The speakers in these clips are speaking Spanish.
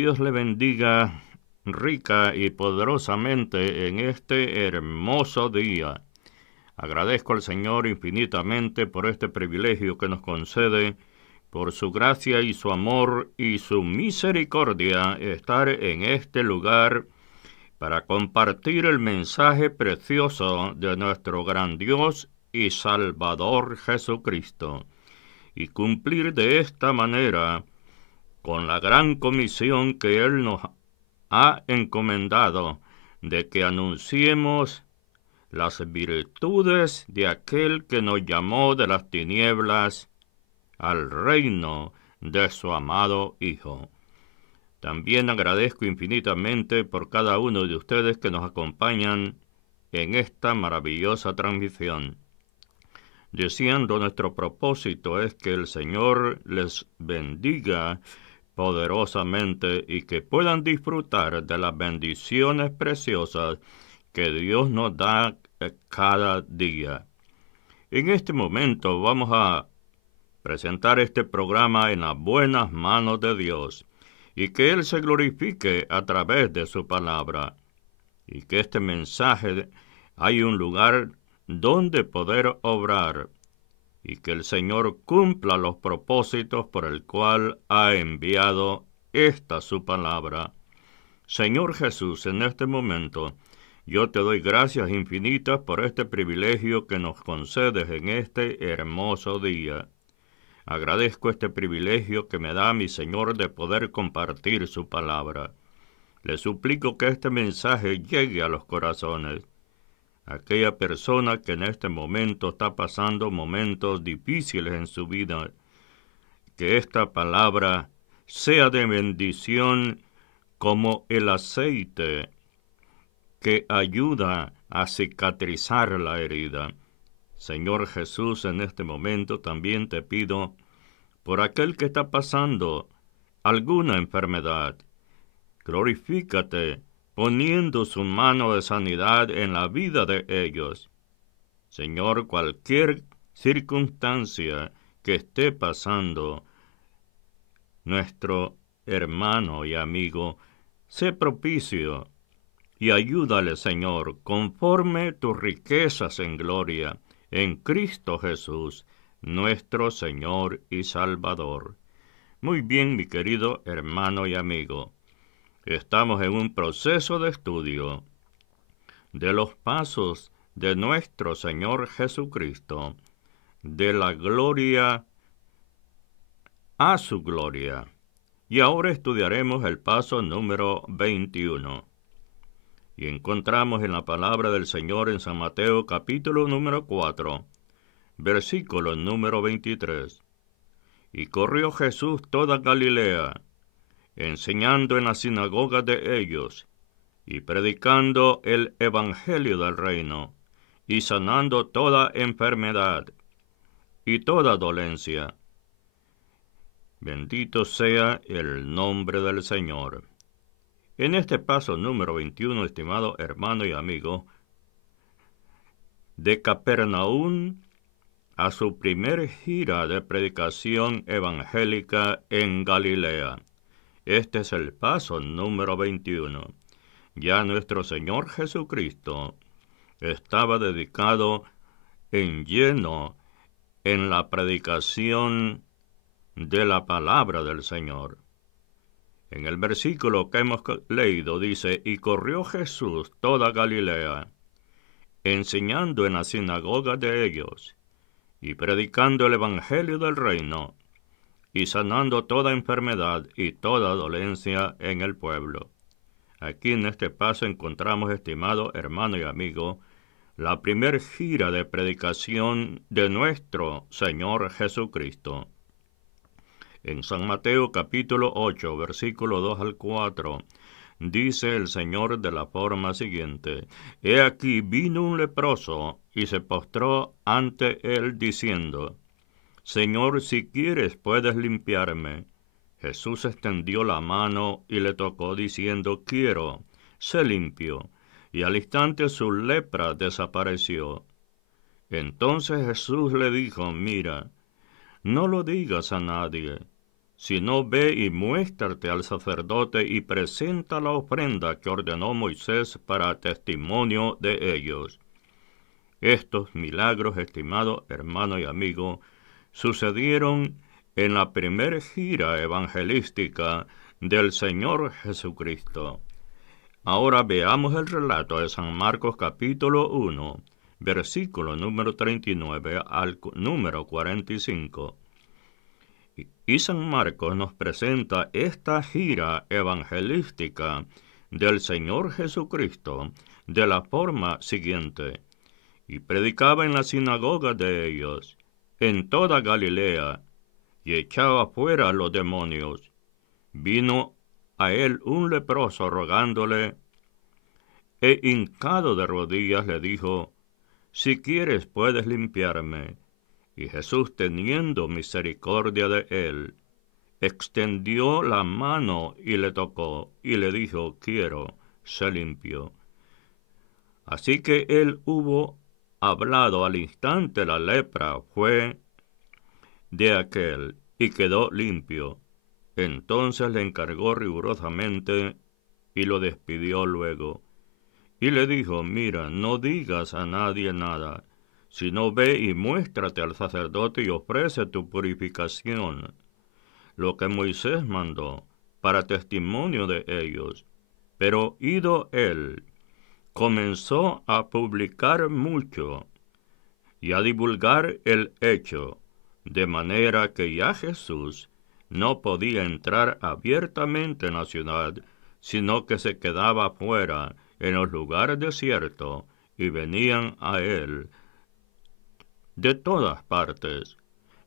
Dios le bendiga rica y poderosamente en este hermoso día. Agradezco al Señor infinitamente por este privilegio que nos concede, por su gracia y su amor y su misericordia, estar en este lugar para compartir el mensaje precioso de nuestro gran Dios y Salvador Jesucristo, y cumplir de esta manera con la gran comisión que Él nos ha encomendado de que anunciemos las virtudes de aquel que nos llamó de las tinieblas al reino de su amado Hijo. También agradezco infinitamente por cada uno de ustedes que nos acompañan en esta maravillosa transmisión. Deseando nuestro propósito es que el Señor les bendiga poderosamente y que puedan disfrutar de las bendiciones preciosas que Dios nos da cada día. En este momento vamos a presentar este programa en las buenas manos de Dios y que Él se glorifique a través de su palabra y que este mensaje haya un lugar donde poder obrar y que el Señor cumpla los propósitos por el cual ha enviado esta su palabra. Señor Jesús, en este momento, yo te doy gracias infinitas por este privilegio que nos concedes en este hermoso día. Agradezco este privilegio que me da mi Señor de poder compartir su palabra. Le suplico que este mensaje llegue a los corazones. Aquella persona que en este momento está pasando momentos difíciles en su vida, que esta palabra sea de bendición como el aceite que ayuda a cicatrizar la herida. Señor Jesús, en este momento también te pido por aquel que está pasando alguna enfermedad. Glorifícate poniendo su mano de sanidad en la vida de ellos. Señor, cualquier circunstancia que esté pasando nuestro hermano y amigo, sé propicio y ayúdale, Señor, conforme tus riquezas en gloria, en Cristo Jesús, nuestro Señor y Salvador. Muy bien, mi querido hermano y amigo. Estamos en un proceso de estudio de los pasos de nuestro Señor Jesucristo, de la gloria a su gloria. Y ahora estudiaremos el paso número 21. Y encontramos en la palabra del Señor en San Mateo capítulo número 4, versículo número 23. Y corrió Jesús toda Galilea, enseñando en las sinagogas de ellos, y predicando el evangelio del reino, y sanando toda enfermedad y toda dolencia. Bendito sea el nombre del Señor. En este paso número 21, estimado hermano y amigo, de Capernaum a su primer gira de predicación evangélica en Galilea. Este es el paso número 21. Ya nuestro Señor Jesucristo estaba dedicado en lleno en la predicación de la palabra del Señor. En el versículo que hemos leído dice, y corrió Jesús toda Galilea, enseñando en las sinagogas de ellos, y predicando el evangelio del reino, y sanando toda enfermedad y toda dolencia en el pueblo. Aquí en este paso encontramos, estimado hermano y amigo, la primer gira de predicación de nuestro Señor Jesucristo. En San Mateo capítulo 8, versículo 2 al 4, dice el Señor de la forma siguiente: He aquí vino un leproso y se postró ante él diciendo: Señor, si quieres puedes limpiarme. Jesús extendió la mano y le tocó diciendo: Quiero, sé limpio. Y al instante su lepra desapareció. Entonces Jesús le dijo: Mira, no lo digas a nadie, sino ve y muéstrate al sacerdote y presenta la ofrenda que ordenó Moisés para testimonio de ellos. Estos milagros, estimado hermano y amigo, sucedieron en la primera gira evangelística del Señor Jesucristo. Ahora veamos el relato de San Marcos capítulo 1, versículo número 39 al número 45. Y San Marcos nos presenta esta gira evangelística del Señor Jesucristo de la forma siguiente. Y predicaba en la sinagoga de ellos, en toda Galilea, y echaba fuera los demonios. Vino a él un leproso rogándole, e hincado de rodillas le dijo, si quieres puedes limpiarme. Y Jesús, teniendo misericordia de él, extendió la mano y le tocó, y le dijo, quiero, sé limpio. Así que él hubo hablado al instante, la lepra fue de aquel, y quedó limpio. Entonces le encargó rigurosamente, y lo despidió luego. Y le dijo, mira, no digas a nadie nada, sino ve y muéstrate al sacerdote y ofrece tu purificación, lo que Moisés mandó, para testimonio de ellos. Pero ido él, comenzó a publicar mucho y a divulgar el hecho, de manera que ya Jesús no podía entrar abiertamente en la ciudad, sino que se quedaba fuera en los lugares desiertos, y venían a él de todas partes.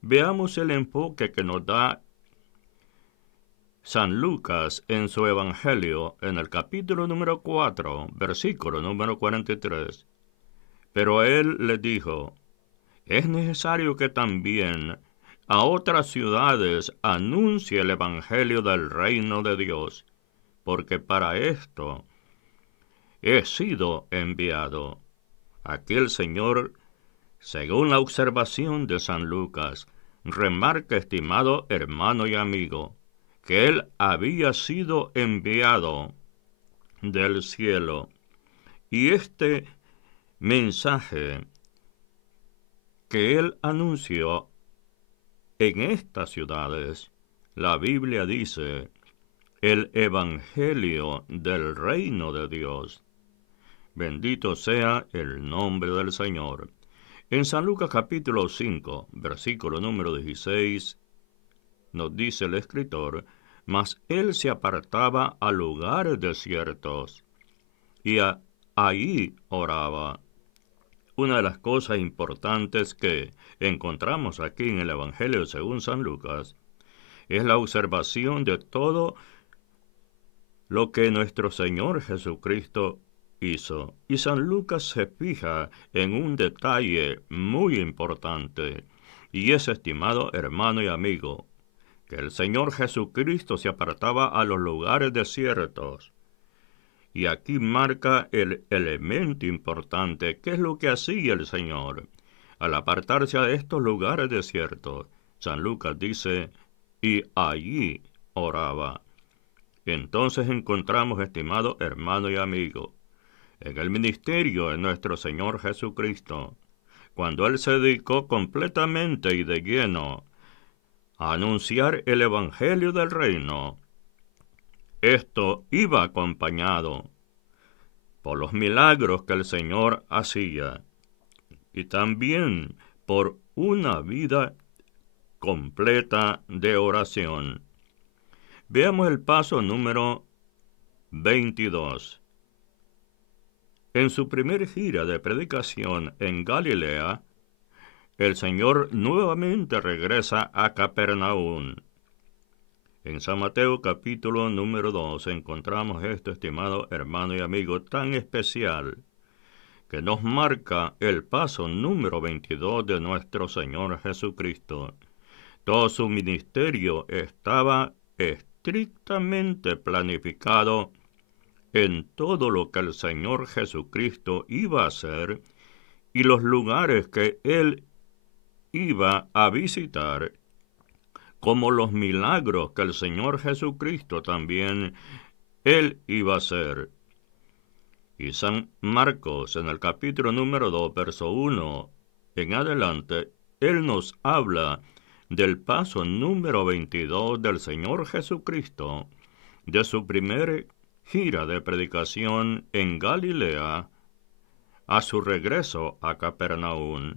Veamos el enfoque que nos da San Lucas en su Evangelio, en el capítulo número 4, versículo número 43. Pero él le dijo, es necesario que también a otras ciudades anuncie el Evangelio del reino de Dios, porque para esto he sido enviado. Aquí el Señor, según la observación de San Lucas, remarca, estimado hermano y amigo, que él había sido enviado del cielo. Y este mensaje que él anunció en estas ciudades, la Biblia dice, el Evangelio del reino de Dios. Bendito sea el nombre del Señor. En San Lucas capítulo 5, versículo número 16, nos dice el escritor, mas él se apartaba a lugares desiertos y ahí oraba. Una de las cosas importantes que encontramos aquí en el Evangelio según San Lucas es la observación de todo lo que nuestro Señor Jesucristo hizo. Y San Lucas se fija en un detalle muy importante, y es, estimado hermano y amigo, que el Señor Jesucristo se apartaba a los lugares desiertos. Y aquí marca el elemento importante, ¿qué es lo que hacía el Señor? Al apartarse a estos lugares desiertos, San Lucas dice, y allí oraba. Entonces encontramos, estimado hermano y amigo, en el ministerio de nuestro Señor Jesucristo, cuando Él se dedicó completamente y de lleno a anunciar el Evangelio del reino, esto iba acompañado por los milagros que el Señor hacía y también por una vida completa de oración. Veamos el paso número 22. En su primer gira de predicación en Galilea, el Señor nuevamente regresa a Capernaum. En San Mateo capítulo número 2 encontramos esto, estimado hermano y amigo, tan especial, que nos marca el paso número 22 de nuestro Señor Jesucristo. Todo su ministerio estaba estrictamente planificado en todo lo que el Señor Jesucristo iba a hacer y los lugares que Él iba a visitar, como los milagros que el Señor Jesucristo también Él iba a hacer. Y San Marcos, en el capítulo número 2, verso 1 en adelante, Él nos habla del paso número 22 del Señor Jesucristo, de su primera gira de predicación en Galilea, a su regreso a Capernaum.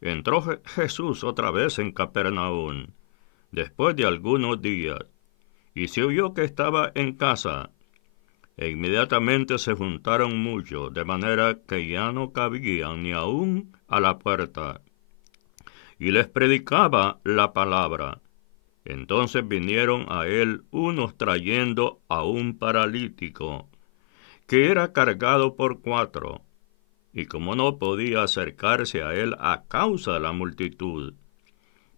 Entró Jesús otra vez en Capernaum, después de algunos días, y se oyó que estaba en casa, e inmediatamente se juntaron muchos, de manera que ya no cabían ni aún a la puerta, y les predicaba la palabra. Entonces vinieron a él unos trayendo a un paralítico, que era cargado por 4, y como no podía acercarse a él a causa de la multitud,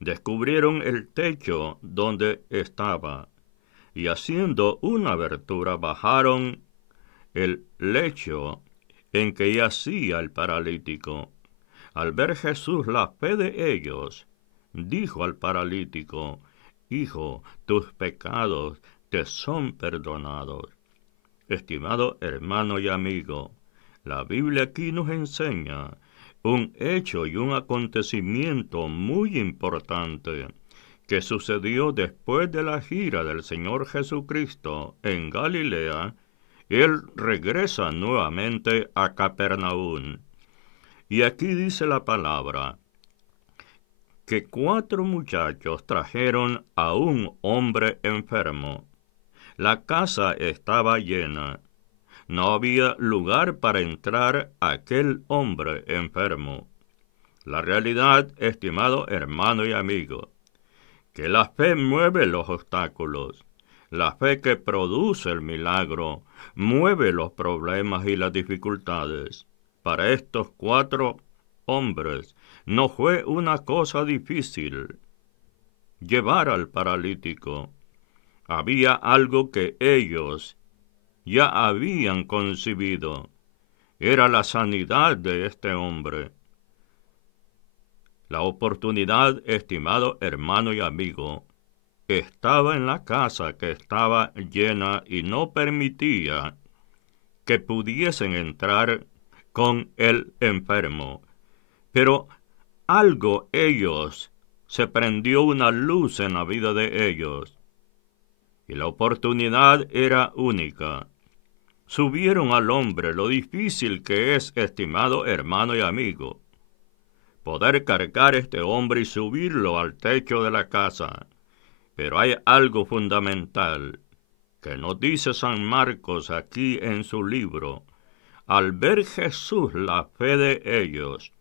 descubrieron el techo donde estaba, y haciendo una abertura bajaron el lecho en que yacía el paralítico. Al ver Jesús la fe de ellos, dijo al paralítico: Hijo, tus pecados te son perdonados. Estimado hermano y amigo, la Biblia aquí nos enseña un hecho y un acontecimiento muy importante que sucedió después de la gira del Señor Jesucristo en Galilea. Él regresa nuevamente a Capernaum. Y aquí dice la palabra que 4 muchachos trajeron a un hombre enfermo. La casa estaba llena. No había lugar para entrar aquel hombre enfermo. La realidad, estimado hermano y amigo, que la fe mueve los obstáculos. La fe que produce el milagro mueve los problemas y las dificultades. Para estos 4 hombres no fue una cosa difícil llevar al paralítico. Había algo que ellos ya habían concebido. Era la sanidad de este hombre. La oportunidad, estimado hermano y amigo, estaba en la casa que estaba llena y no permitía que pudiesen entrar con el enfermo. Pero algo se prendió una luz en la vida de ellos, y la oportunidad era única. Subieron al hombre lo difícil que es, estimado hermano y amigo, poder cargar este hombre y subirlo al techo de la casa. Pero hay algo fundamental que nos dice San Marcos aquí en su libro. Al ver Jesús la fe de ellos,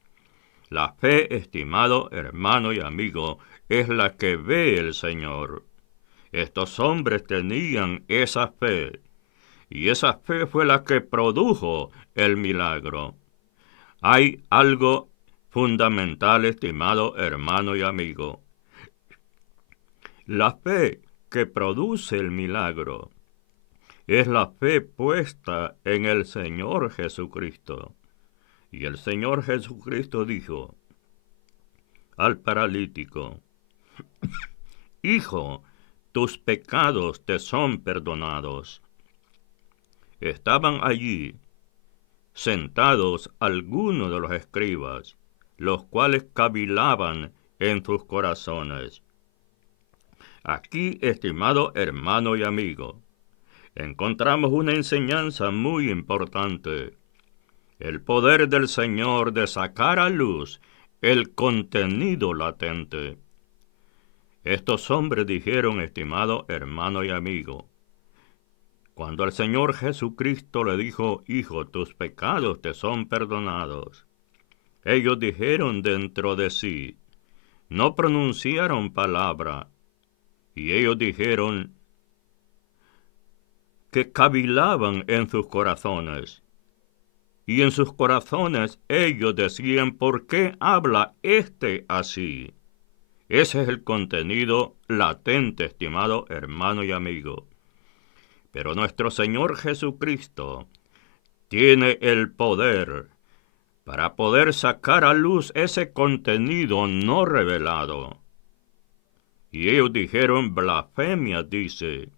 la fe, estimado hermano y amigo, es la que ve el Señor. Estos hombres tenían esa fe, y esa fe fue la que produjo el milagro. Hay algo fundamental, estimado hermano y amigo. La fe que produce el milagro es la fe puesta en el Señor Jesucristo. Y el Señor Jesucristo dijo al paralítico: Hijo, tus pecados te son perdonados. Estaban allí sentados algunos de los escribas, los cuales cavilaban en sus corazones. Aquí, estimado hermano y amigo, encontramos una enseñanza muy importante. El poder del Señor de sacar a luz el contenido latente. Estos hombres dijeron, estimado hermano y amigo, cuando el Señor Jesucristo le dijo: Hijo, tus pecados te son perdonados, ellos dijeron dentro de sí, no pronunciaron palabra, y ellos dijeron que cavilaban en sus corazones. Y en sus corazones ellos decían: ¿por qué habla este así? Ese es el contenido latente, estimado hermano y amigo. Pero nuestro Señor Jesucristo tiene el poder para poder sacar a luz ese contenido no revelado. Y ellos dijeron: blasfemia dice.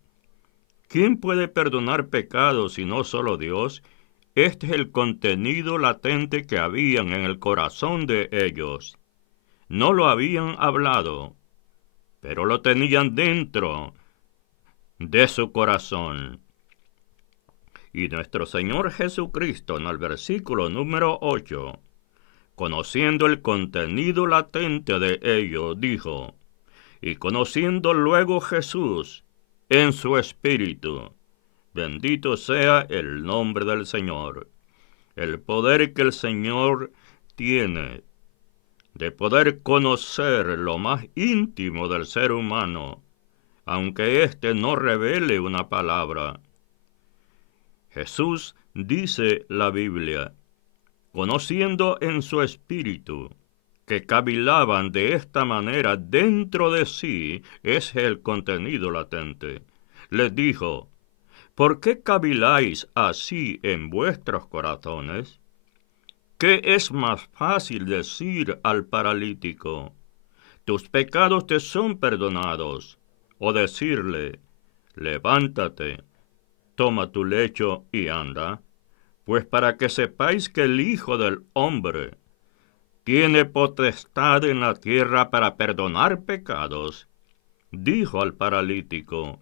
¿Quién puede perdonar pecados si no solo Dios? Este es el contenido latente que habían en el corazón de ellos. No lo habían hablado, pero lo tenían dentro de su corazón. Y nuestro Señor Jesucristo, en el versículo número 8, conociendo el contenido latente de ellos, dijo: y conociendo luego Jesús en su espíritu, bendito sea el nombre del Señor. El poder que el Señor tiene de poder conocer lo más íntimo del ser humano, aunque éste no revele una palabra. Jesús, dice la Biblia, conociendo en su espíritu, que cavilaban de esta manera dentro de sí, es el contenido latente. Les dijo: ¿por qué caviláis así en vuestros corazones? ¿Qué es más fácil decir al paralítico: tus pecados te son perdonados? O decirle: levántate, toma tu lecho y anda. Pues para que sepáis que el Hijo del Hombre tiene potestad en la tierra para perdonar pecados, dijo al paralítico: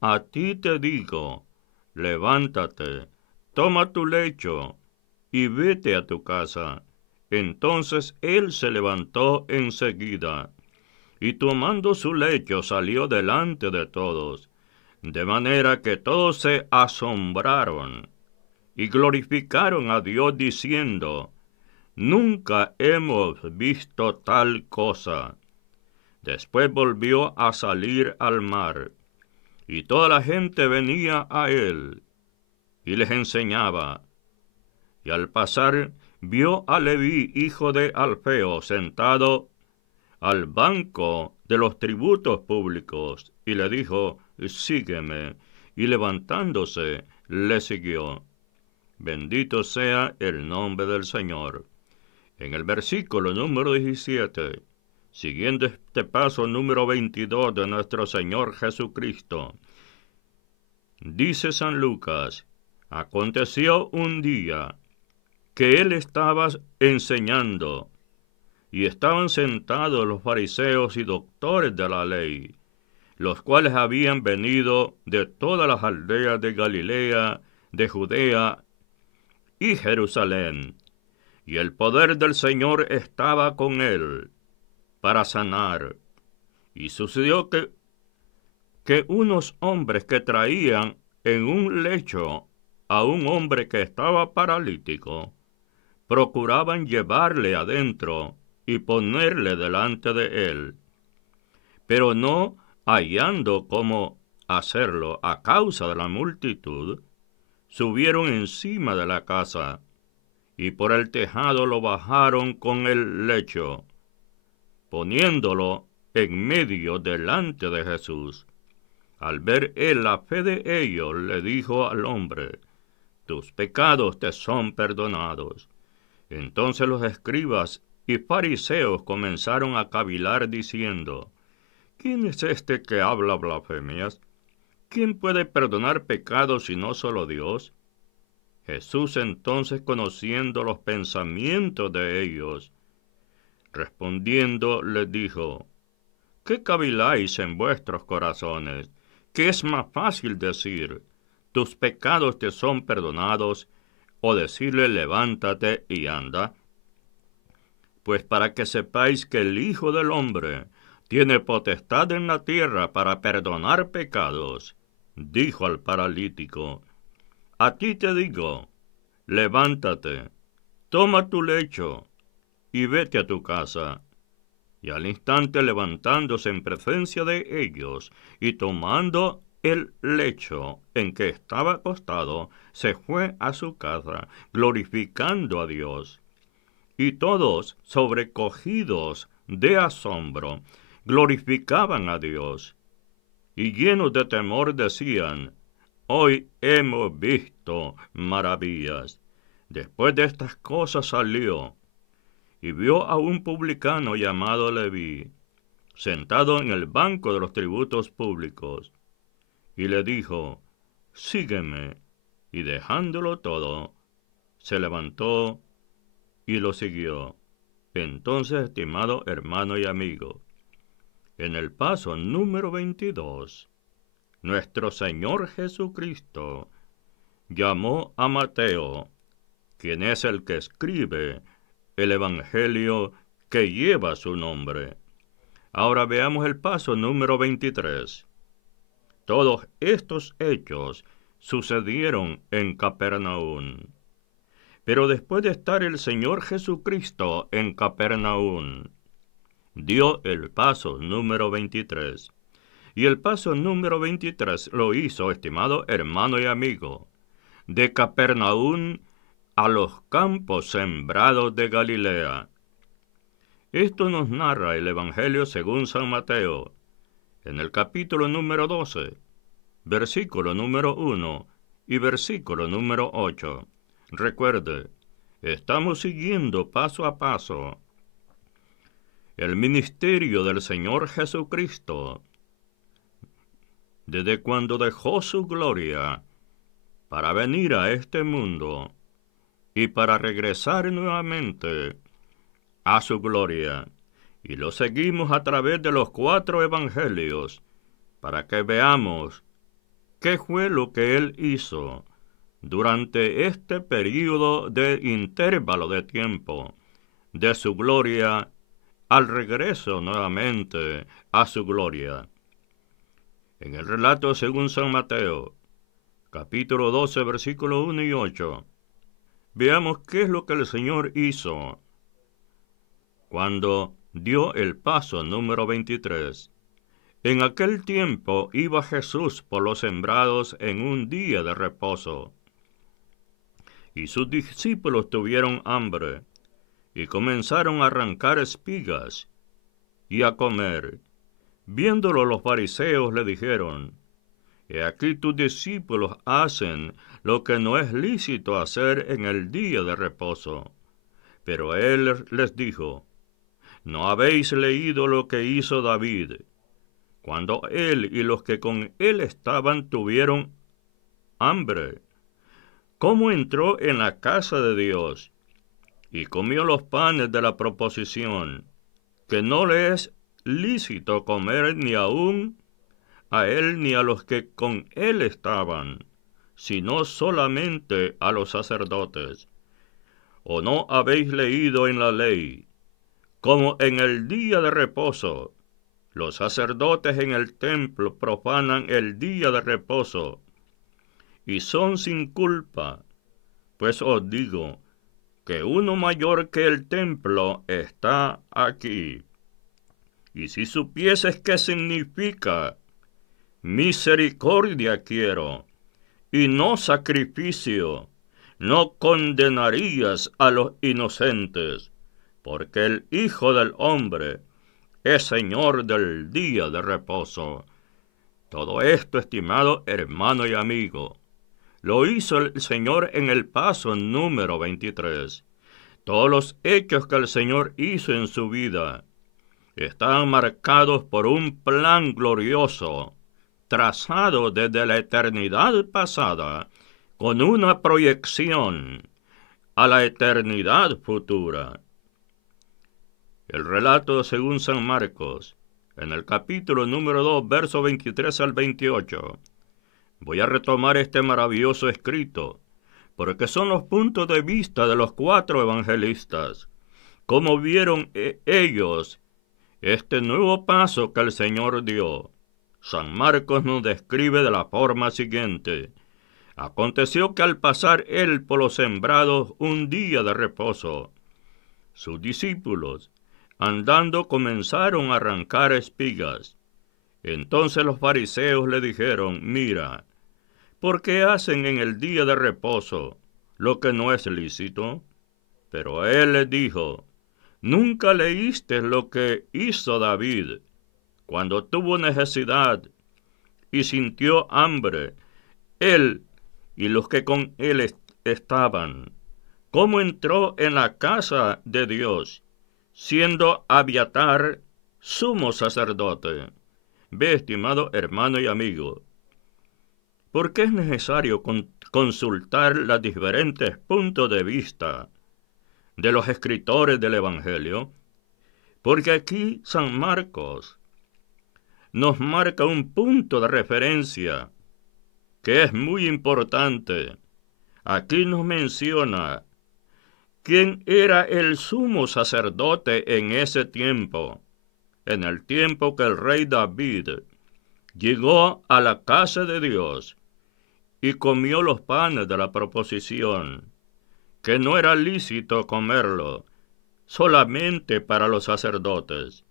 a ti te digo, levántate, toma tu lecho y vete a tu casa. Entonces él se levantó enseguida, y tomando su lecho salió delante de todos, de manera que todos se asombraron y glorificaron a Dios diciendo: nunca hemos visto tal cosa. Después volvió a salir al mar, y toda la gente venía a él, y les enseñaba. Y al pasar, vio a Leví, hijo de Alfeo, sentado al banco de los tributos públicos, y le dijo: sígueme. Y levantándose, le siguió. Bendito sea el nombre del Señor. En el versículo número 17, siguiendo este paso número 22 de nuestro Señor Jesucristo, dice San Lucas: aconteció un día que él estaba enseñando, y estaban sentados los fariseos y doctores de la ley, los cuales habían venido de todas las aldeas de Galilea, de Judea y Jerusalén. Y el poder del Señor estaba con él para sanar. Y sucedió que unos hombres que traían en un lecho a un hombre que estaba paralítico, procuraban llevarle adentro y ponerle delante de él. Pero no hallando cómo hacerlo a causa de la multitud, subieron encima de la casa, y por el tejado lo bajaron con el lecho, poniéndolo en medio delante de Jesús. Al ver él la fe de ellos, le dijo al hombre: tus pecados te son perdonados. Entonces los escribas y fariseos comenzaron a cavilar diciendo: ¿quién es este que habla blasfemias? ¿Quién puede perdonar pecados si no solo Dios? Jesús entonces, conociendo los pensamientos de ellos, respondiendo, les dijo: ¿qué caviláis en vuestros corazones? ¿Qué es más fácil decir: tus pecados te son perdonados? O decirle: levántate y anda. Pues para que sepáis que el Hijo del Hombre tiene potestad en la tierra para perdonar pecados, dijo al paralítico: a ti te digo, levántate, toma tu lecho y vete a tu casa. Y al instante, levantándose en presencia de ellos y tomando el lecho en que estaba acostado, se fue a su casa, glorificando a Dios. Y todos, sobrecogidos de asombro, glorificaban a Dios, y llenos de temor decían: hoy hemos visto maravillas. Después de estas cosas salió, y vio a un publicano llamado Leví, sentado en el banco de los tributos públicos, y le dijo: «Sígueme». Y dejándolo todo, se levantó y lo siguió. Entonces, estimado hermano y amigo, en el paso número 22, nuestro Señor Jesucristo llamó a Mateo, quien es el que escribe el Evangelio que lleva su nombre. Ahora veamos el paso número 23. Todos estos hechos sucedieron en Capernaum. Pero después de estar el Señor Jesucristo en Capernaum, dio el paso número 23. Y el paso número 23 lo hizo, estimado hermano y amigo, de Capernaum a los campos sembrados de Galilea. Esto nos narra el Evangelio según San Mateo, en el capítulo número 12, versículo número 1 y versículo número 8. Recuerde, estamos siguiendo paso a paso el ministerio del Señor Jesucristo, desde cuando dejó su gloria para venir a este mundo y para regresar nuevamente a su gloria. Y lo seguimos a través de los 4 evangelios para que veamos qué fue lo que Él hizo durante este período de intervalo de tiempo, de su gloria al regreso nuevamente a su gloria. En el relato según San Mateo, capítulo 12, versículo 1 y 8, veamos qué es lo que el Señor hizo cuando dio el paso número 23. En aquel tiempo iba Jesús por los sembrados en un día de reposo, y sus discípulos tuvieron hambre, y comenzaron a arrancar espigas y a comer. Viéndolo los fariseos le dijeron: «He aquí tus discípulos hacen lo que no es lícito hacer en el día de reposo». Pero él les dijo: «¿No habéis leído lo que hizo David, cuando él y los que con él estaban tuvieron hambre? ¿Cómo entró en la casa de Dios y comió los panes de la proposición, que no le es lícito comer ni aun a él ni a los que con él estaban, sino solamente a los sacerdotes? ¿O no habéis leído en la ley, como en el día de reposo los sacerdotes en el templo profanan el día de reposo, y son sin culpa? Pues os digo que uno mayor que el templo está aquí. Y si supieses qué significa misericordia quiero, y no sacrificio, no condenarías a los inocentes, porque el Hijo del Hombre es Señor del día de reposo». Todo esto, estimado hermano y amigo, lo hizo el Señor en el paso número 23. Todos los hechos que el Señor hizo en su vida están marcados por un plan glorioso, trazado desde la eternidad pasada, con una proyección a la eternidad futura. El relato según San Marcos, en el capítulo número 2, verso 23 al 28. Voy a retomar este maravilloso escrito, porque son los puntos de vista de los 4 evangelistas, cómo vieron ellos este nuevo paso que el Señor dio. San Marcos nos describe de la forma siguiente: «Aconteció que al pasar él por los sembrados un día de reposo, sus discípulos, andando, comenzaron a arrancar espigas. Entonces los fariseos le dijeron: «Mira, ¿por qué hacen en el día de reposo lo que no es lícito?». Pero él les dijo: «¿Nunca leíste lo que hizo David cuando tuvo necesidad y sintió hambre, él y los que con él estaban? ¿Cómo entró en la casa de Dios, siendo Abiatar sumo sacerdote. Ve, estimado hermano y amigo, ¿por qué es necesario consultar los diferentes puntos de vista de los escritores del Evangelio? Porque aquí San Marcos nos marca un punto de referencia que es muy importante. Aquí nos menciona quién era el sumo sacerdote en ese tiempo, en el tiempo que el rey David llegó a la casa de Dios y comió los panes de la proposición, que no era lícito comerlo, solamente para los sacerdotes.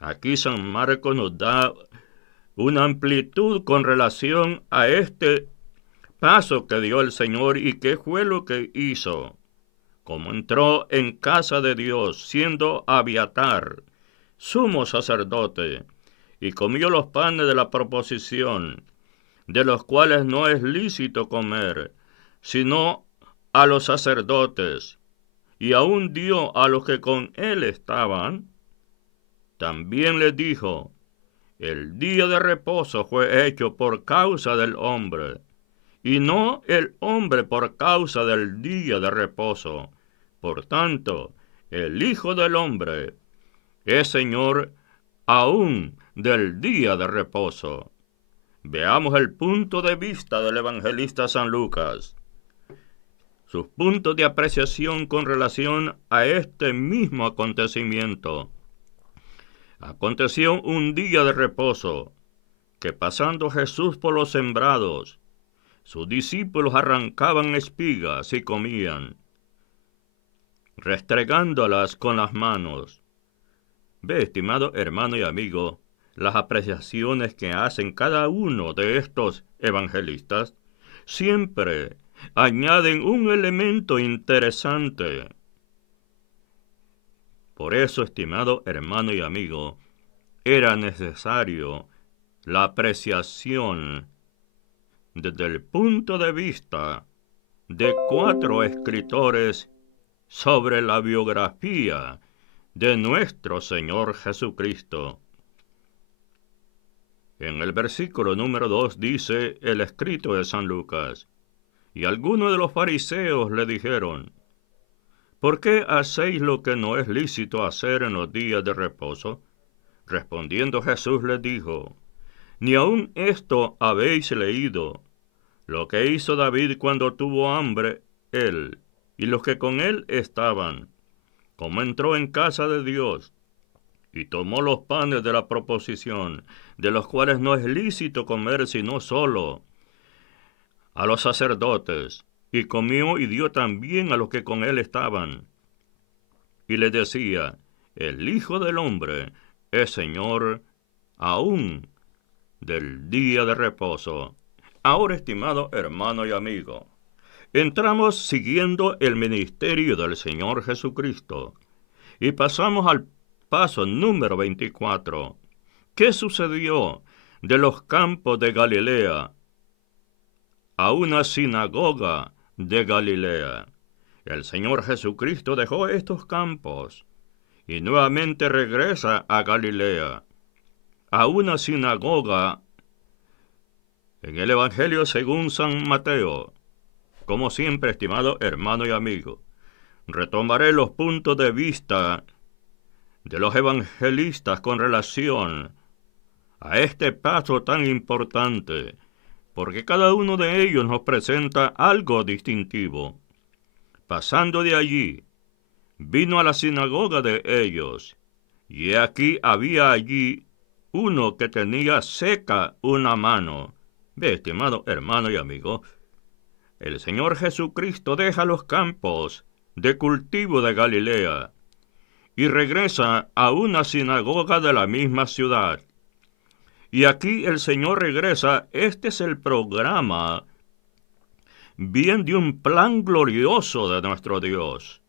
Aquí San Marcos nos da una amplitud con relación a este paso que dio el Señor y qué fue lo que hizo. Como entró en casa de Dios, siendo Abiatar, sumo sacerdote, y comió los panes de la proposición, de los cuales no es lícito comer, sino a los sacerdotes, y aún dio a los que con él estaban. También les dijo: el día de reposo fue hecho por causa del hombre, y no el hombre por causa del día de reposo. Por tanto, el Hijo del Hombre es Señor aún del día de reposo. Veamos el punto de vista del evangelista San Lucas. Sus puntos de apreciación con relación a este mismo acontecimiento. Aconteció un día de reposo, que pasando Jesús por los sembrados, sus discípulos arrancaban espigas y comían, restregándolas con las manos. Ve, estimado hermano y amigo, las apreciaciones que hacen cada uno de estos evangelistas siempre añaden un elemento interesante. Por eso, estimado hermano y amigo, era necesario la apreciación desde el punto de vista de 4 escritores sobre la biografía de nuestro Señor Jesucristo. En el versículo número 2 dice el escrito de San Lucas: y algunos de los fariseos le dijeron: ¿por qué hacéis lo que no es lícito hacer en los días de reposo? Respondiendo Jesús les dijo: ni aun esto habéis leído, lo que hizo David cuando tuvo hambre, él y los que con él estaban, como entró en casa de Dios, y tomó los panes de la proposición, de los cuales no es lícito comer sino solo a los sacerdotes, y comió y dio también a los que con él estaban. Y les decía: el Hijo del Hombre es Señor aún del día de reposo. Ahora, estimado hermano y amigo, entramos siguiendo el ministerio del Señor Jesucristo y pasamos al paso número 24. ¿Qué sucedió de los campos de Galilea a una sinagoga de Galilea? El Señor Jesucristo dejó estos campos y nuevamente regresa a Galilea, a una sinagoga en el Evangelio según San Mateo. Como siempre, estimado hermano y amigo, retomaré los puntos de vista de los evangelistas con relación a este paso tan importante, porque cada uno de ellos nos presenta algo distintivo. Pasando de allí, vino a la sinagoga de ellos, y aquí había allí uno que tenía seca una mano. Ve, estimado hermano y amigo, el Señor Jesucristo deja los campos de cultivo de Galilea y regresa a una sinagoga de la misma ciudad. Y aquí el Señor regresa. Este es el programa bien de un plan glorioso de nuestro Dios.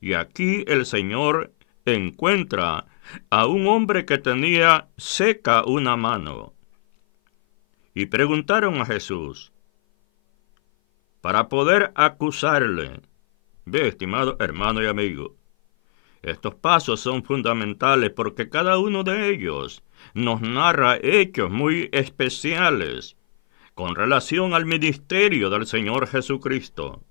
Y aquí el Señor encuentra a un hombre que tenía seca una mano. Y preguntaron a Jesús para poder acusarle. Ve, estimado hermano y amigo, Estos pasos son fundamentales porque cada uno de ellos nos narra hechos muy especiales con relación al ministerio del Señor Jesucristo.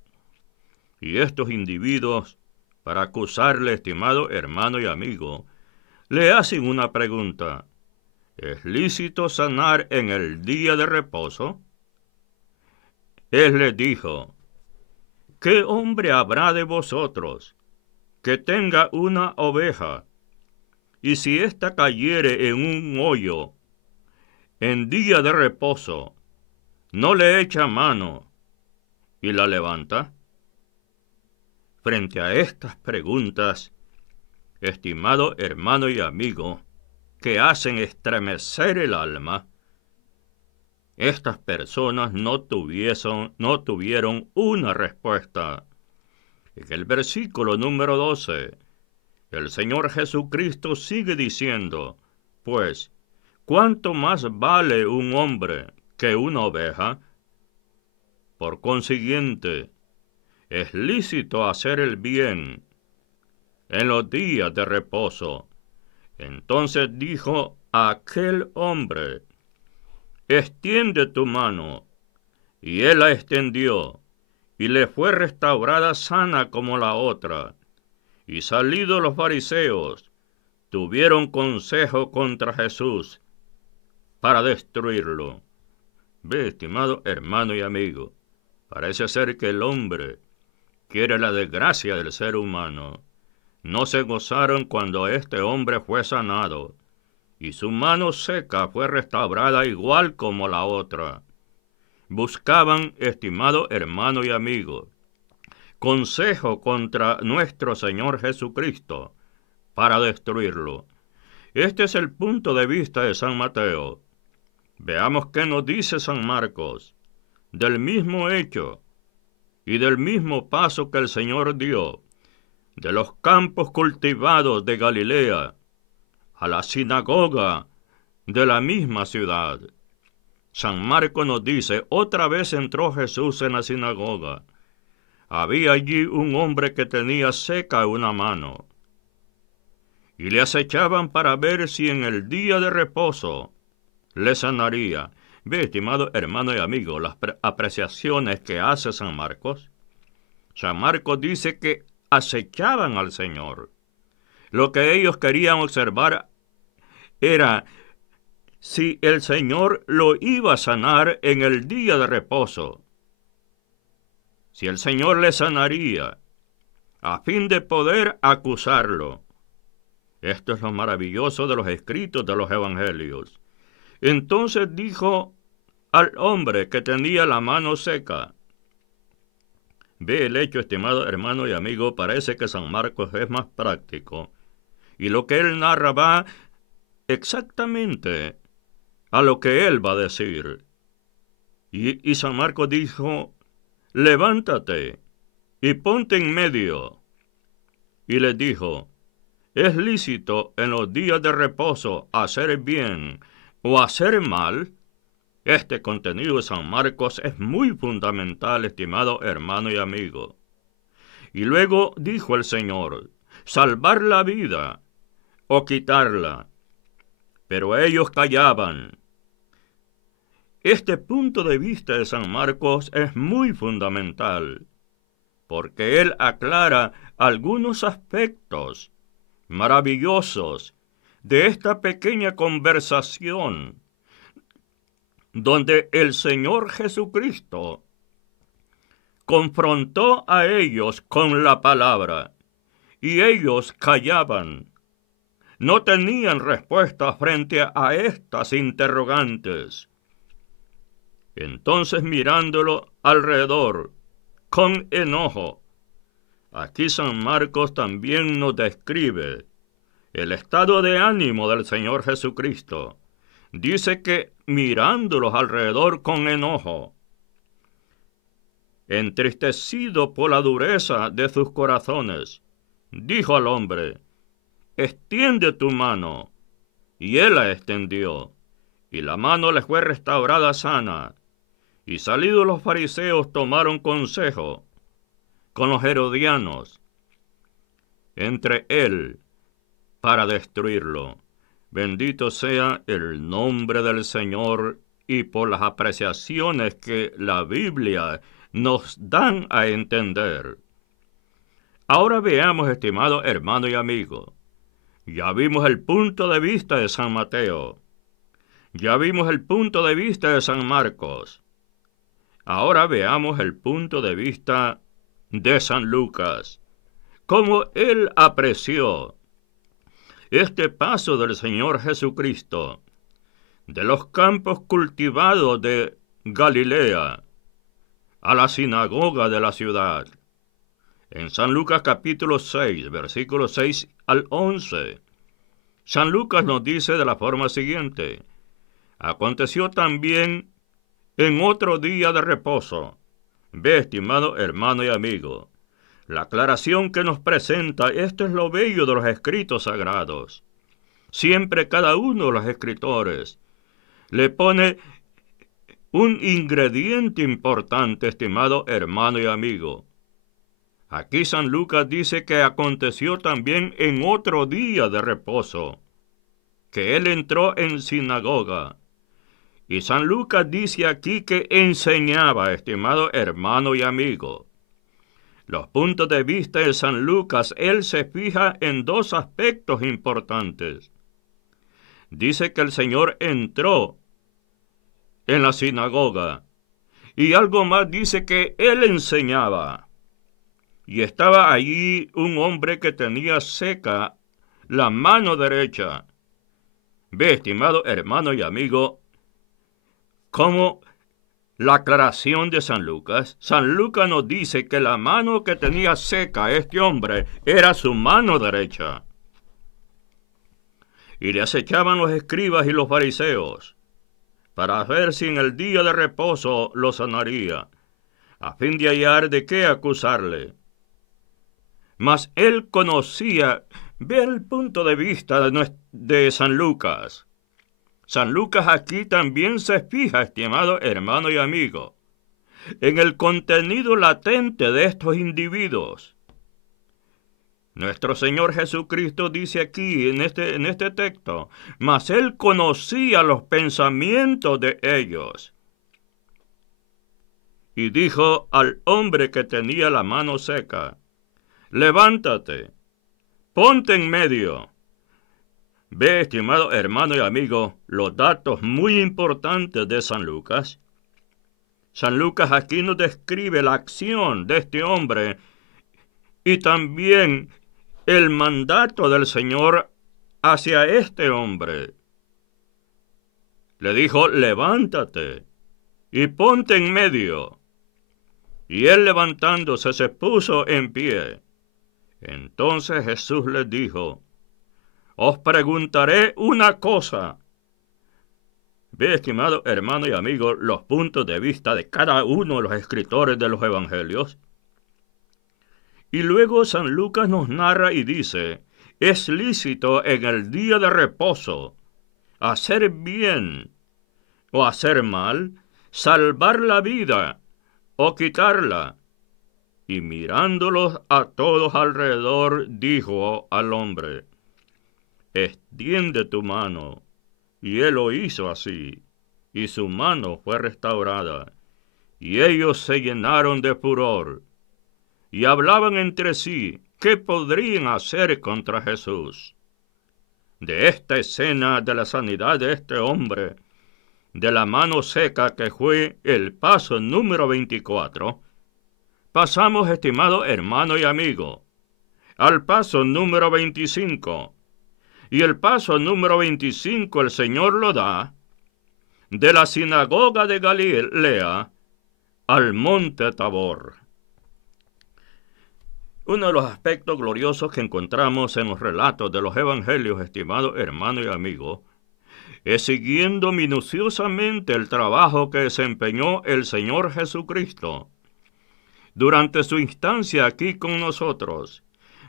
Y estos individuos, para acusarle, estimado hermano y amigo, le hacen una pregunta. ¿Es lícito sanar en el día de reposo? Él les dijo, ¿qué hombre habrá de vosotros que tenga una oveja, y si ésta cayere en un hoyo en día de reposo, no le echa mano y la levanta? Frente a estas preguntas, estimado hermano y amigo, que hacen estremecer el alma, estas personas no tuvieron una respuesta. En el versículo número 12, el Señor Jesucristo sigue diciendo, pues, ¿cuánto más vale un hombre que una oveja? Por consiguiente, es lícito hacer el bien en los días de reposo. Entonces dijo a aquel hombre, extiende tu mano. Y él la extendió, y le fue restaurada sana como la otra. Y salidos los fariseos, tuvieron consejo contra Jesús para destruirlo. Ve, estimado hermano y amigo, parece ser que el hombre quiere la desgracia del ser humano. No se gozaron cuando este hombre fue sanado, y su mano seca fue restaurada igual como la otra. Buscaban, estimado hermano y amigo, consejo contra nuestro Señor Jesucristo para destruirlo. Este es el punto de vista de San Mateo. Veamos qué nos dice San Marcos del mismo hecho y del mismo paso que el Señor dio de los campos cultivados de Galilea a la sinagoga de la misma ciudad. San Marcos nos dice, otra vez entró Jesús en la sinagoga. Había allí un hombre que tenía seca una mano, y le acechaban para ver si en el día de reposo le sanaría. Ve, estimado hermano y amigo, las apreciaciones que hace San Marcos. San Marcos dice que acechaban al Señor. Lo que ellos querían observar era si el Señor lo iba a sanar en el día de reposo. Si el Señor le sanaría, a fin de poder acusarlo. Esto es lo maravilloso de los escritos de los evangelios. Entonces dijo al hombre que tenía la mano seca. Ve el hecho, estimado hermano y amigo, parece que San Marcos es más práctico. Y lo que él narra va exactamente a lo que él va a decir. Y San Marcos dijo, levántate y ponte en medio. Y les dijo, ¿es lícito en los días de reposo hacer bien o hacer mal? Este contenido de San Marcos es muy fundamental, estimado hermano y amigo. Y luego dijo el Señor, salvar la vida o quitarla. Pero ellos callaban. Este punto de vista de San Marcos es muy fundamental, porque él aclara algunos aspectos maravillosos de esta pequeña conversación, donde el Señor Jesucristo confrontó a ellos con la palabra, y ellos callaban. No tenían respuesta frente a estas interrogantes. Entonces, mirándolo alrededor, con enojo, aquí San Marcos también nos describe el estado de ánimo del Señor Jesucristo. Dice que mirándolos alrededor con enojo, entristecido por la dureza de sus corazones, dijo al hombre, extiende tu mano. Y él la extendió, y la mano le fue restaurada sana. Y salidos los fariseos tomaron consejo con los herodianos. entre él para destruirlo. Bendito sea el nombre del Señor, y por las apreciaciones que la Biblia nos dan a entender. Ahora veamos, estimado hermano y amigo, ya vimos el punto de vista de San Mateo, ya vimos el punto de vista de San Marcos. Ahora veamos el punto de vista de San Lucas, cómo él apreció este paso del Señor Jesucristo de los campos cultivados de Galilea a la sinagoga de la ciudad. En San Lucas capítulo 6, versículos 6 al 11, San Lucas nos dice de la forma siguiente: aconteció también en otro día de reposo. Ve, estimado hermano y amigo, la aclaración que nos presenta, esto es lo bello de los escritos sagrados. Siempre cada uno de los escritores le pone un ingrediente importante, estimado hermano y amigo. Aquí San Lucas dice que aconteció también en otro día de reposo, que él entró en sinagoga. Y San Lucas dice aquí que enseñaba, estimado hermano y amigo. Los puntos de vista de San Lucas, él se fija en dos aspectos importantes. Dice que el Señor entró en la sinagoga, y algo más dice que él enseñaba. Y estaba allí un hombre que tenía seca la mano derecha. Ve, estimado hermano y amigo, cómo la aclaración de San Lucas nos dice que la mano que tenía seca este hombre era su mano derecha. Y le acechaban los escribas y los fariseos para ver si en el día de reposo lo sanaría, a fin de hallar de qué acusarle. Mas él conocía, ve el punto de vista de San Lucas. San Lucas aquí también se fija, estimado hermano y amigo, en el contenido latente de estos individuos. Nuestro Señor Jesucristo dice aquí, en este texto, mas él conocía los pensamientos de ellos. Y dijo al hombre que tenía la mano seca: levántate, ponte en medio. Ve, estimado hermano y amigo, los datos muy importantes de San Lucas. San Lucas aquí nos describe la acción de este hombre y también el mandato del Señor hacia este hombre. Le dijo: levántate y ponte en medio. Y él, levantándose, se puso en pie. Entonces Jesús les dijo: os preguntaré una cosa. Ve, estimado hermano y amigo, los puntos de vista de cada uno de los escritores de los evangelios. Y luego San Lucas nos narra y dice: es lícito en el día de reposo hacer bien o hacer mal, salvar la vida o quitarla. Y mirándolos a todos alrededor, dijo al hombre: extiende tu mano. Y él lo hizo así, y su mano fue restaurada. Y ellos se llenaron de furor, y hablaban entre sí qué podrían hacer contra Jesús. De esta escena de la sanidad de este hombre, de la mano seca, que fue el paso número 24, pasamos, estimado hermano y amigo, al paso número 25. Y el paso número 25 el Señor lo da de la sinagoga de Galilea al monte Tabor. Uno de los aspectos gloriosos que encontramos en los relatos de los evangelios, estimado hermano y amigo, es siguiendo minuciosamente el trabajo que desempeñó el Señor Jesucristo durante su instancia aquí con nosotros,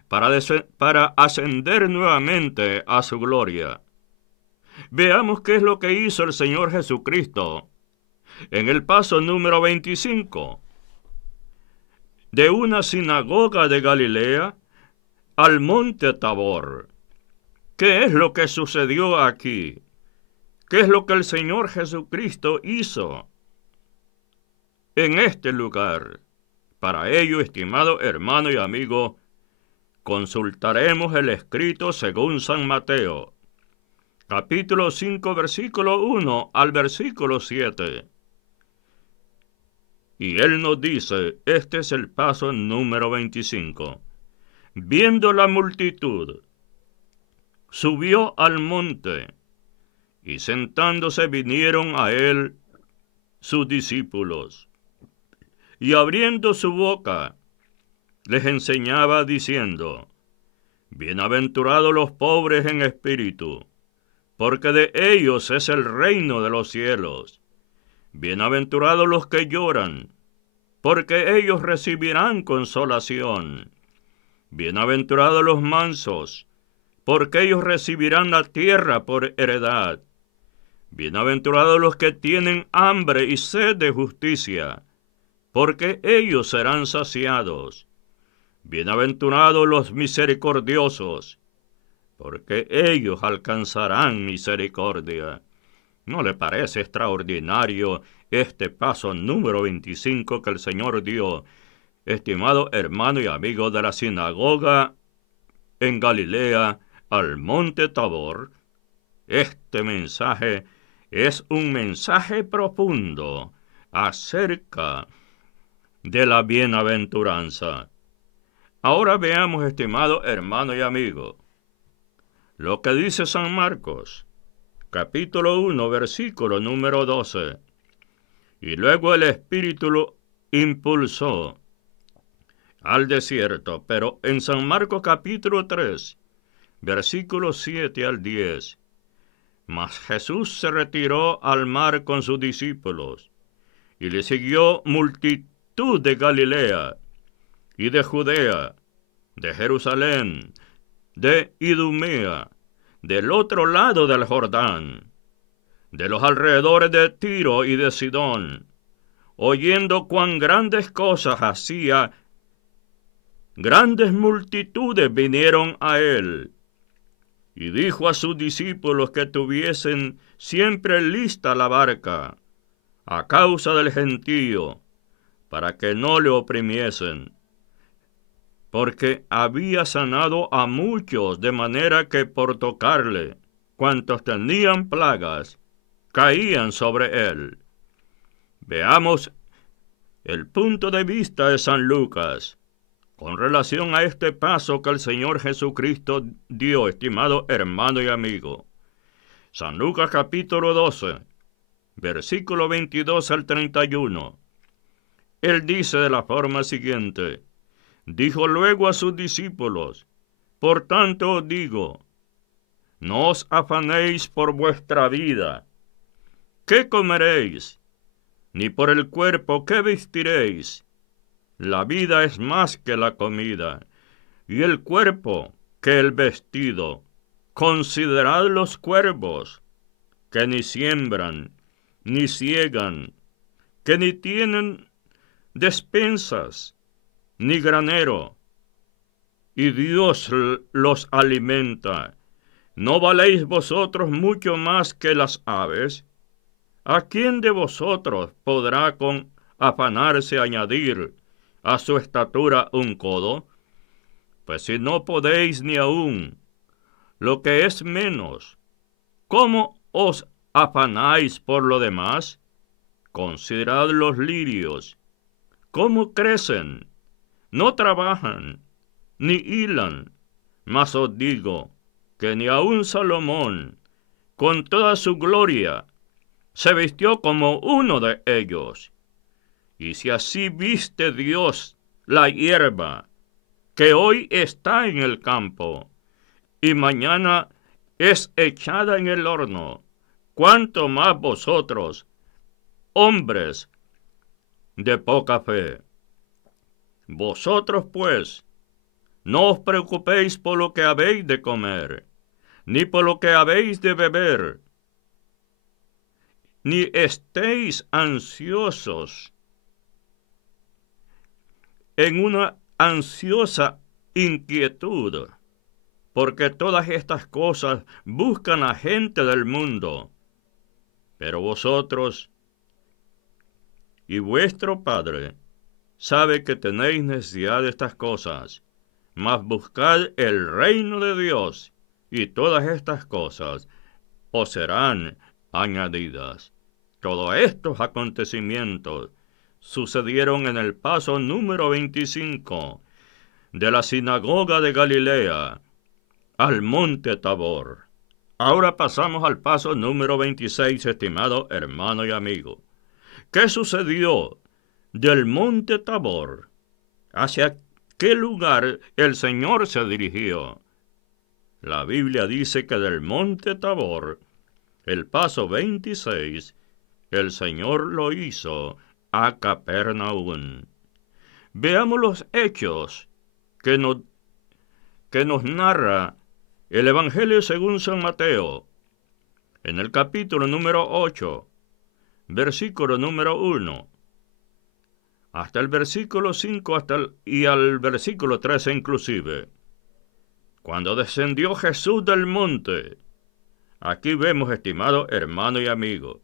para ascender nuevamente a su gloria. Veamos qué es lo que hizo el Señor Jesucristo en el paso número 25. De una sinagoga de Galilea al monte Tabor. ¿Qué es lo que sucedió aquí? ¿Qué es lo que el Señor Jesucristo hizo en este lugar? Para ello, estimado hermano y amigo, consultaremos el escrito según San Mateo, capítulo 5, versículo 1 al versículo 7. Y él nos dice, este es el paso número 25. Viendo la multitud, subió al monte, y sentándose vinieron a él sus discípulos. Y abriendo su boca, les enseñaba diciendo, bienaventurados los pobres en espíritu, porque de ellos es el reino de los cielos. Bienaventurados los que lloran, porque ellos recibirán consolación. Bienaventurados los mansos, porque ellos recibirán la tierra por heredad. Bienaventurados los que tienen hambre y sed de justicia, porque ellos serán saciados. Bienaventurados los misericordiosos, porque ellos alcanzarán misericordia. ¿No le parece extraordinario este paso número 25 que el Señor dio, estimado hermano y amigo de la sinagoga en Galilea, al monte Tabor? Este mensaje es un mensaje profundo acerca de la bienaventuranza. Ahora veamos, estimado hermano y amigo, lo que dice San Marcos, capítulo 1, versículo número 12. Y luego el Espíritu lo impulsó al desierto, pero en San Marcos capítulo 3, versículos 7 al 10. Mas Jesús se retiró al mar con sus discípulos, y le siguió multitud de Galilea, y de Judea, de Jerusalén, de Idumea, del otro lado del Jordán, de los alrededores de Tiro y de Sidón, oyendo cuán grandes cosas hacía, grandes multitudes vinieron a él. Y dijo a sus discípulos que tuviesen siempre lista la barca, a causa del gentío, para que no le oprimiesen, porque había sanado a muchos, de manera que por tocarle, cuantos tenían plagas, caían sobre él. Veamos el punto de vista de San Lucas con relación a este paso que el Señor Jesucristo dio, estimado hermano y amigo. San Lucas capítulo 12, versículo 22 al 31. Él dice de la forma siguiente, dijo luego a sus discípulos, por tanto os digo, no os afanéis por vuestra vida, ¿qué comeréis? Ni por el cuerpo, ¿qué vestiréis? La vida es más que la comida, y el cuerpo que el vestido. Considerad los cuervos, que ni siembran, ni siegan, que ni tienen despensas, ni granero, y Dios los alimenta. ¿No valéis vosotros mucho más que las aves? ¿A quién de vosotros podrá con afanarse añadir a su estatura un codo? Pues si no podéis ni aún lo que es menos, ¿cómo os afanáis por lo demás? Considerad los lirios, cómo crecen, no trabajan, ni hilan, mas os digo que ni aun Salomón, con toda su gloria, se vistió como uno de ellos. Y si así viste Dios la hierba, que hoy está en el campo, y mañana es echada en el horno, ¿cuánto más vosotros, hombres de poca fe? Vosotros, pues, no os preocupéis por lo que habéis de comer, ni por lo que habéis de beber, ni estéis ansiosos en una ansiosa inquietud, porque todas estas cosas buscan a gente del mundo. Pero vosotros y vuestro Padre sabe que tenéis necesidad de estas cosas, mas buscad el reino de Dios, y todas estas cosas os serán añadidas. Todos estos acontecimientos sucedieron en el paso número 25 de la sinagoga de Galilea al monte Tabor. Ahora pasamos al paso número 26, estimado hermano y amigo. ¿Qué sucedió del monte Tabor? ¿Hacia qué lugar el Señor se dirigió? La Biblia dice que del monte Tabor, el paso 26, el Señor lo hizo a Capernaum. Veamos los hechos que nos narra el Evangelio según San Mateo, en el capítulo número 8, versículo número 1, hasta el versículo 5 y al versículo 13 inclusive. Cuando descendió Jesús del monte, aquí vemos, estimado hermano y amigo,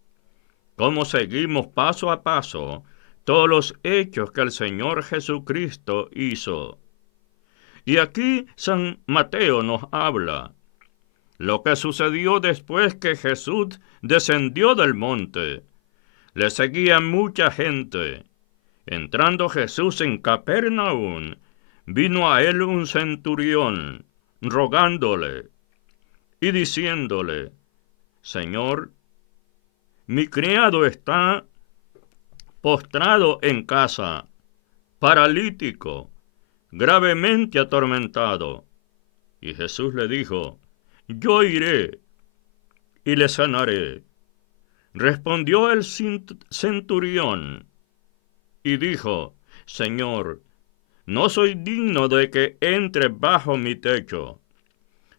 cómo seguimos paso a paso todos los hechos que el Señor Jesucristo hizo. Y aquí San Mateo nos habla lo que sucedió después que Jesús descendió del monte. Le seguía mucha gente. Entrando Jesús en Capernaum, vino a él un centurión, rogándole y diciéndole: Señor, mi criado está postrado en casa, paralítico, gravemente atormentado. Y Jesús le dijo: yo iré y le sanaré. Respondió el centurión y dijo: Señor, no soy digno de que entre bajo mi techo.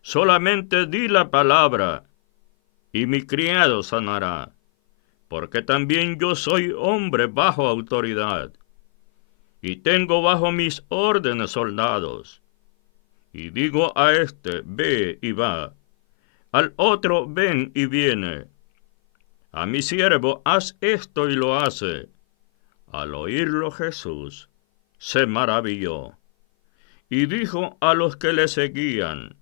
Solamente di la palabra, y mi criado sanará, porque también yo soy hombre bajo autoridad, y tengo bajo mis órdenes soldados. Y digo a este: ve y va, al otro: ven y viene, a mi siervo: haz esto, y lo hace. Al oírlo Jesús se maravilló, y dijo a los que le seguían: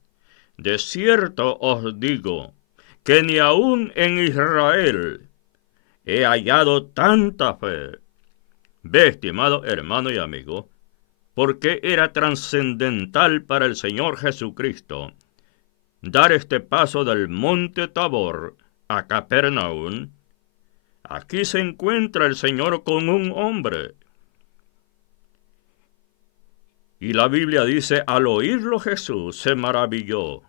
de cierto os digo, que ni aun en Israel he hallado tanta fe. Ve, estimado hermano y amigo, porque era trascendental para el Señor Jesucristo dar este paso del monte Tabor a Capernaum. Aquí se encuentra el Señor con un hombre. Y la Biblia dice: al oírlo Jesús se maravilló,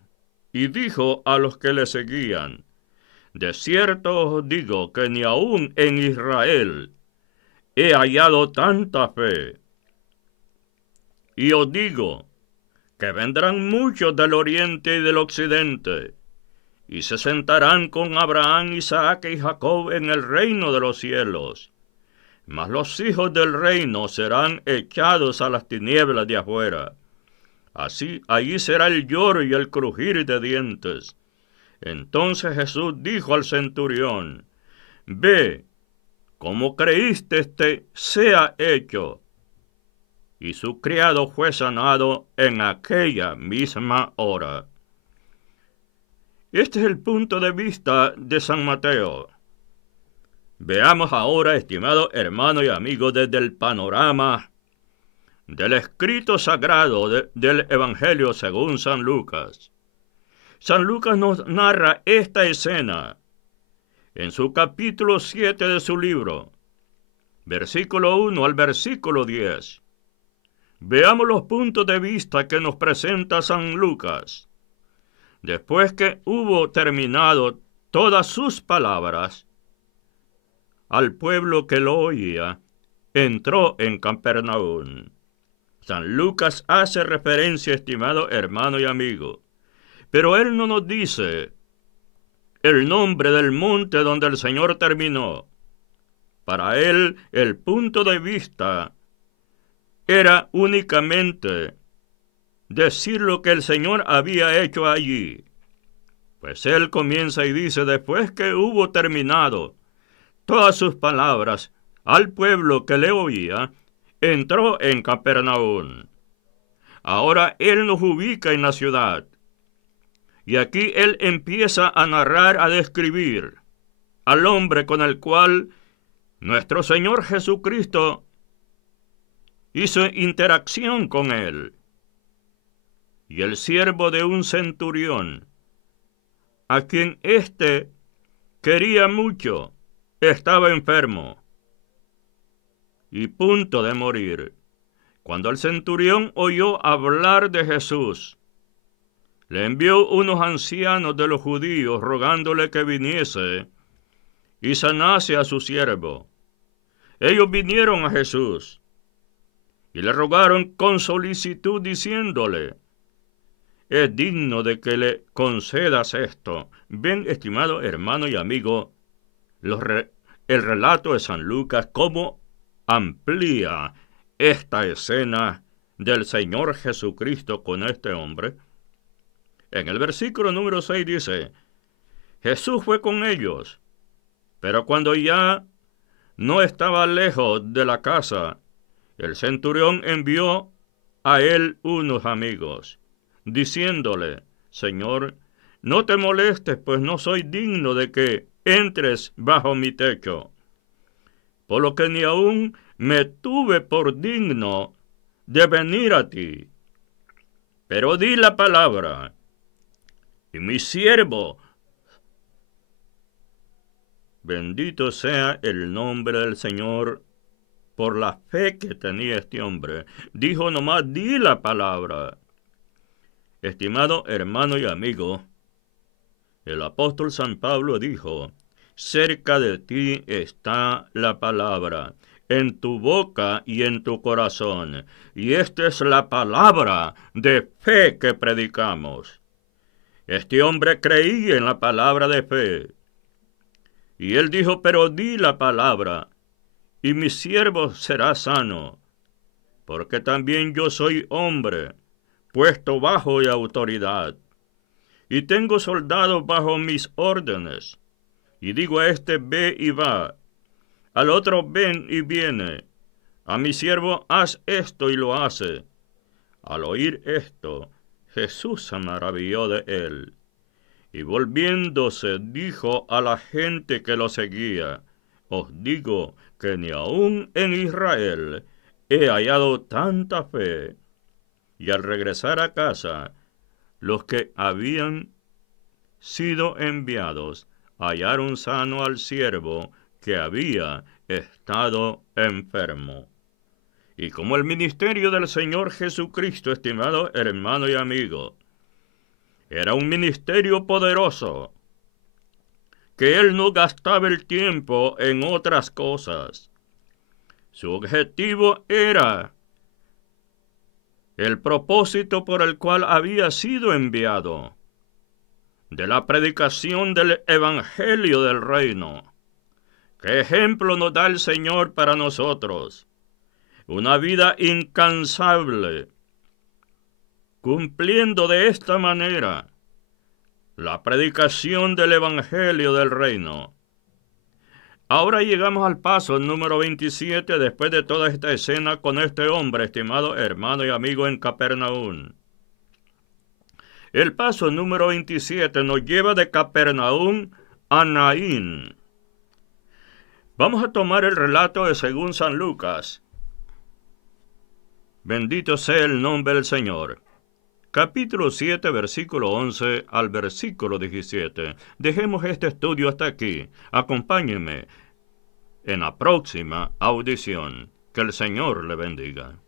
y dijo a los que le seguían: de cierto os digo que ni aun en Israel he hallado tanta fe. Y os digo que vendrán muchos del oriente y del occidente, y se sentarán con Abraham, Isaac y Jacob en el reino de los cielos. Mas los hijos del reino serán echados a las tinieblas de afuera. Así, allí será el lloro y el crujir de dientes. Entonces Jesús dijo al centurión: ve, como creíste, te sea hecho. Y su criado fue sanado en aquella misma hora. Este es el punto de vista de San Mateo. Veamos ahora, estimado hermano y amigo, desde el panorama del escrito sagrado del Evangelio según San Lucas. San Lucas nos narra esta escena en su capítulo 7 de su libro, versículo 1 al versículo 10. Veamos los puntos de vista que nos presenta San Lucas. Después que hubo terminado todas sus palabras, al pueblo que lo oía, entró en Capernaum. San Lucas hace referencia, estimado hermano y amigo, pero él no nos dice el nombre del monte donde el Señor terminó. Para él, el punto de vista era únicamente decir lo que el Señor había hecho allí. Pues él comienza y dice, después que hubo terminado todas sus palabras al pueblo que le oía, entró en Capernaum. Ahora él nos ubica en la ciudad. Y aquí él empieza a narrar, a describir al hombre con el cual nuestro Señor Jesucristo hizo interacción con él. Y el siervo de un centurión, a quien éste quería mucho, estaba enfermo y punto de morir. Cuando el centurión oyó hablar de Jesús, le envió unos ancianos de los judíos rogándole que viniese y sanase a su siervo. Ellos vinieron a Jesús y le rogaron con solicitud diciéndole, es digno de que le concedas esto. Ven, estimado hermano y amigo, el relato de San Lucas, cómo amplía esta escena del Señor Jesucristo con este hombre. En el versículo número 6 dice, Jesús fue con ellos, pero cuando ya no estaba lejos de la casa, el centurión envió a él unos amigos, diciéndole, Señor, no te molestes, pues no soy digno de que entres bajo mi techo, por lo que ni aún me tuve por digno de venir a ti. Pero di la palabra, y mi siervo, bendito sea el nombre del Señor, por la fe que tenía este hombre, dijo nomás, di la palabra. Estimado hermano y amigo, el apóstol San Pablo dijo, cerca de ti está la palabra, en tu boca y en tu corazón, y esta es la palabra de fe que predicamos. Este hombre creía en la palabra de fe, y él dijo, pero di la palabra, y mi siervo será sano, porque también yo soy hombre, puesto bajo de autoridad, y tengo soldados bajo mis órdenes, y digo a este ve y va, al otro ven y viene, a mi siervo haz esto y lo hace. Al oír esto, Jesús se maravilló de él, y volviéndose dijo a la gente que lo seguía, os digo que ni aun en Israel he hallado tanta fe. Y al regresar a casa, los que habían sido enviados hallaron sano al siervo que había estado enfermo. Y como el ministerio del Señor Jesucristo, estimado hermano y amigo, era un ministerio poderoso, que él no gastaba el tiempo en otras cosas. Su objetivo era el propósito por el cual había sido enviado, de la predicación del Evangelio del Reino. ¿Qué ejemplo nos da el Señor para nosotros? Una vida incansable, cumpliendo de esta manera la predicación del Evangelio del Reino. Ahora llegamos al paso número 27 después de toda esta escena con este hombre, estimado hermano y amigo en Capernaum. El paso número 27 nos lleva de Capernaum a Naín. Vamos a tomar el relato de según San Lucas. Bendito sea el nombre del Señor. Capítulo 7, versículo 11 al versículo 17. Dejemos este estudio hasta aquí. Acompáñenme en la próxima audición. Que el Señor le bendiga.